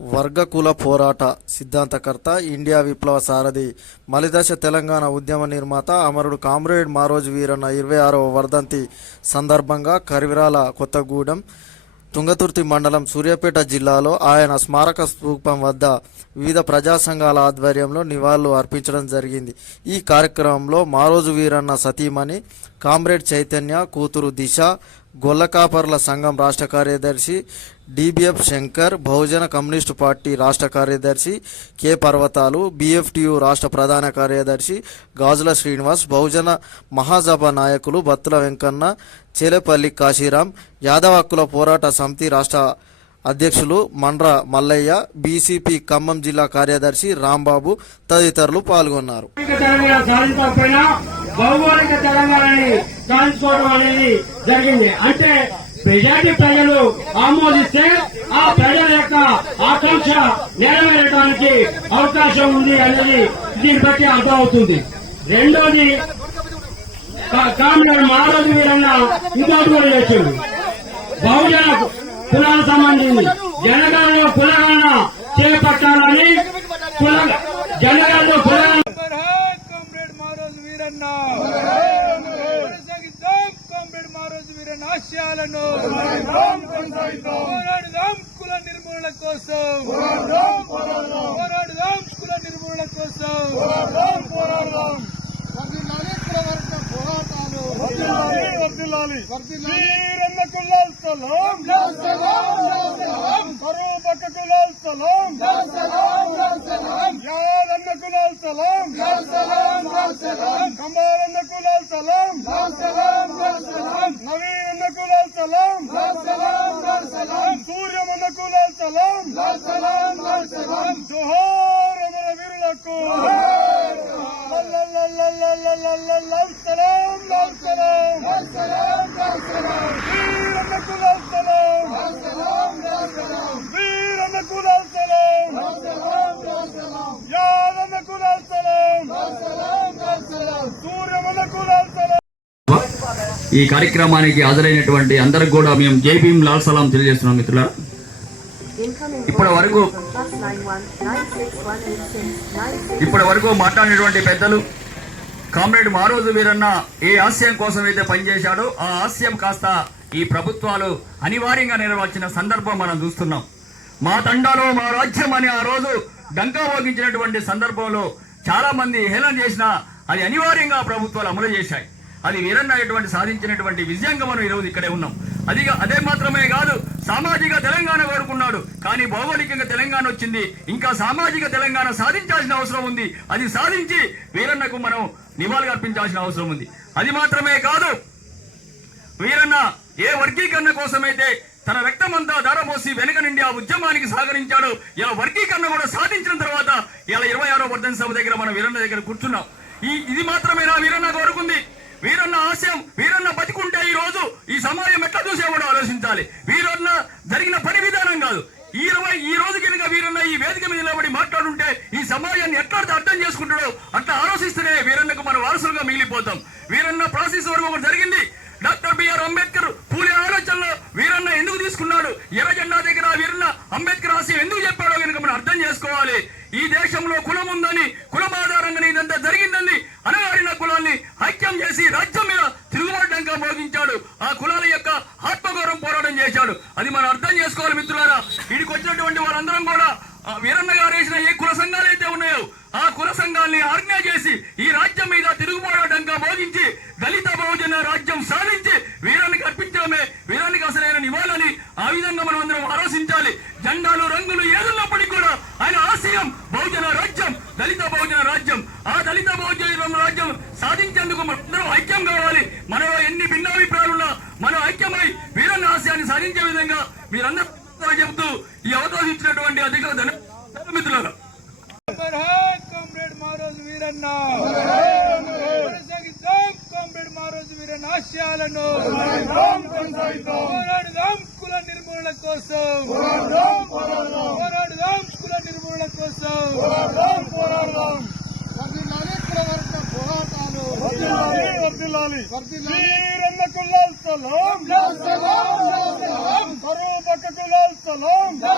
వర్గ కుల పోరాట సిద్ధాంతకర్త ఇండియా విప్లవ సారథి మలిదశ తెలంగాణ ఉద్యమ నిర్మాత అమరుడు కామ్రేడ్ మారోజు వీరన్న ఇరవై ఆరవ వర్ధంతి సందర్భంగా కరివిరాల కొత్తగూడెం తుంగతుర్తి మండలం సూర్యాపేట జిల్లాలో ఆయన స్మారక స్థూపం వద్ద వివిధ ప్రజా సంఘాల ఆధ్వర్యంలో నివాళులు అర్పించడం జరిగింది. ఈ కార్యక్రమంలో మారోజు వీరన్న సతీమణి కామ్రేడ్ చైతన్య కూతురు దిశ గొల్లకాపర్ల సంఘం రాష్ట్ర కార్యదర్శి DBF Shankar Bahujan communist party రాష్ట్ర కార్యదర్శి కె పర్వతాలు బిఎఫ్టియు రాష్ట్ర ప్రధాన కార్యదర్శి గాజుల శ్రీనివాస్ బహుజన మహాసభ నాయకులు బత్తుల వెంకన్న చేలేపల్లి కాశీరాం యాదవ హక్కుల పోరాట సమితి రాష్ట్ర అధ్యక్షులు మండ్ర మల్లయ్య బీసీపీ ఖమ్మం జిల్లా కార్యదర్శి రాంబాబు తదితరులు పాల్గొన్నారు. భౌగోళిక తెలంగాణని సాధించుకోవడం అనేది జరిగింది. అంటే మెజార్టీ ప్రజలు ఆమోదిస్తే ఆ ప్రజల యొక్క ఆకాంక్ష నెరవేరడానికి అవకాశం ఉంది అనేది దీన్ని బట్టి అర్థమవుతుంది. రెండోది కామ్రేడ్ మహారాజు వీరన్న ఇంకోటి కూడా చేసిండు. బహుజన కులాలకు సంబంధించి జనగణన కులగణన చేపట్టాలని కుల జనగణన కులగణన బర్హాత్ కామ్రేడ్ మారోజు వీరన్న కొనసాగిద్దాం కామ్రేడ్ మారోజు వీరన్న ఆశయాలను పోరాడుదాం కుల నిర్మూలన కోసం. పోరాడుదాం కుల నిర్మూలన కోసం వీరన్న కులాల్ సలాం కరువు పక్క కులాల్ సలాం యాదన్న కులాల్ సలాం కమాలన్న కులాల్ సలాం సలాం జోహార్ అమర వీరులకు. సలాం లాల్ సలాం సలాం సలాం సలాం సలాం ఈ కార్యక్రమానికి హాజరైనటువంటి అందరికి కూడా మేము జై భీమ్ లాల్ సలాం తెలియజేస్తున్నాం మిత్రులారా ఇప్పటి వరకు ఇప్పటి వరకు మాట్లాడినటువంటి పెద్దలు కామ్రేడ్ మారోజు వీరన్న ఏ ఆశయం కోసం అయితే పనిచేశాడో. ఆ ఆశయం కాస్త ఈ ప్రభుత్వాలు అనివార్యంగా నెరవేర్చిన సందర్భం మనం చూస్తున్నాం. మా తండాలో మా రాజ్యం అని ఆ రోజు డంకా మోగించినటువంటి సందర్భంలో చాలా మంది హేళన చేసినా అది అనివార్యంగా ప్రభుత్వాలు అమలు చేశాయి. అది వీరన్న సాధించినటువంటి విజయంగా మనం ఈరోజు ఇక్కడే ఉన్నాం. అది అదే మాత్రమే కాదు సామాజిక తెలంగాణ కోరుకున్నాడు కానీ భౌగోళికంగా తెలంగాణ వచ్చింది. ఇంకా సామాజిక తెలంగాణ సాధించాల్సిన అవసరం ఉంది. అది సాధించి వీరన్నకు మనం నివాళులు అర్పించాల్సిన అవసరం ఉంది. అది మాత్రమే కాదు వీరన్న ఏ వర్గీకరణ కోసమైతే తన రక్తమంతా ధారపోసి వెనుక నుండి ఆ ఉద్యమానికి సహకరించాడు ఇలా వర్గీకరణ కూడా సాధించిన తర్వాత ఇలా ఇరవై ఆరో వర్ధన సభ దగ్గర మనం వీరన్న దగ్గర కూర్చున్నాం. ఈ ఇది మాత్రమేనా వీరన్న కోరుకుంది? వీరున్న ఆశయం వీరన్న బతికుంటే ఈ రోజు ఈ సమాజం ఎట్లా చూసేవాడో ఆలోచించాలి? వీరన్న జరిగిన పని విధానం కాదు. ఇరవై ఈ రోజు కనుక వీరన్న ఈ వేదిక మీద నిలబడి మాట్లాడుంటే ఈ సమాజాన్ని ఎట్లా అర్థం చేసుకుంటాడో అట్లా ఆలోచిస్తేనే వీరన్నకు మన వారసులుగా మిగిలిపోతాం. వీరన్న ప్రాసెస్ వరకు ఒకటి జరిగింది. డాక్టర్ బిఆర్ అంబేద్కర్ పూలే ఆలోచనలో వీరన్న ఎందుకు తీసుకున్నాడు? ఎర్ర జెండా దగ్గర వీరన్న అంబేద్కర్ ఆశయం ఎందుకు చెప్పాడో కనుక మనం అర్థం చేసుకోవాలి. ఈ దేశంలో కులం ఉందని కులం ఆధారంగా ఇదంతా జరిగిందని అనగారిన కులాన్ని ఐక్యం చేసి రాజ్యం మీద తిరుగుబాటుగా మోగించాడు ఆ కులాల యొక్క ఆత్మగౌరవం పోరాటం చేశాడు అది మనం అర్థం చేసుకోవాలి మిత్రులారా. వీడికి వచ్చినటువంటి వారందరం కూడా వీరన్న గారు వేసిన ఏ కుల సంఘాలు అయితే ఉన్నాయో ఆ కుల సంఘాలని ఆజ్ఞ చేసి ఈ రాజ్యం మీద తిరుగుబాటుగా మోగించి దళిత బహుజన రాజ్యం సాధించి వీరానికి అర్పించడమే వీరానికి అసలైన నివాళని ఆ విధంగా మనం అందరం ఆలోచించాలి జెండాలు రంగులు ఏదున్నప్పటికీ కూడా ఆయన ఆశయం బహుజన రాజ్యం దళిత బహుజన రాజ్యం ఆ దళిత బహుజన రాజ్యం సాధించేందుకు మనందరం ఐక్యం కావాలి మనలో ఎన్ని భిన్నాభిప్రాయాలున్నా మనం ఐక్యమై వీరన్న ఆశయాన్ని సాధించే విధంగా మీరందరూ చెబుతూ ఈ అవకాశం ఇచ్చినటువంటి అధికారులు వీరన్న. ఆశయాలను. పోరాడుదాం కుల నిర్మూలన కోసం. పోరాడుదాం కుల నిర్మూలన కోసం. వీరన్న కులాల్